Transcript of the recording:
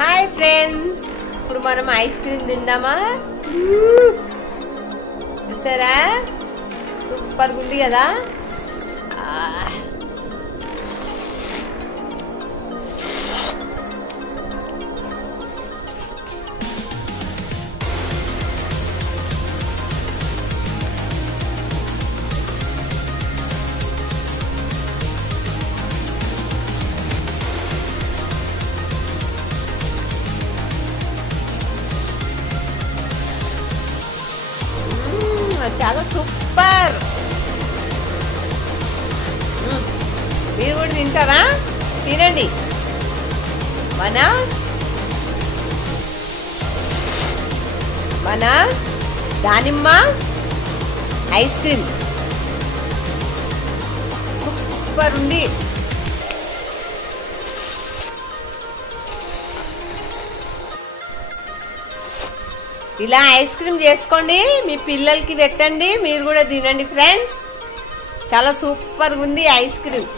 Hi friends, ఇప్పుడు మనం ice cream తిందామా? చూసారా, సూపర్ ఉంది కదా. చాలా సూపర్. మీరు కూడా తింటారా? తినండి. మన దానిమ్మ ఐస్ క్రీమ్ సూపర్ ఉంది. ఇలా ఐస్ క్రీమ్ చేసుకోండి, మీ పిల్లలకి పెట్టండి, మీరు కూడా తినండి ఫ్రెండ్స్. చాలా సూపర్ ఉంది ఐస్ క్రీమ్.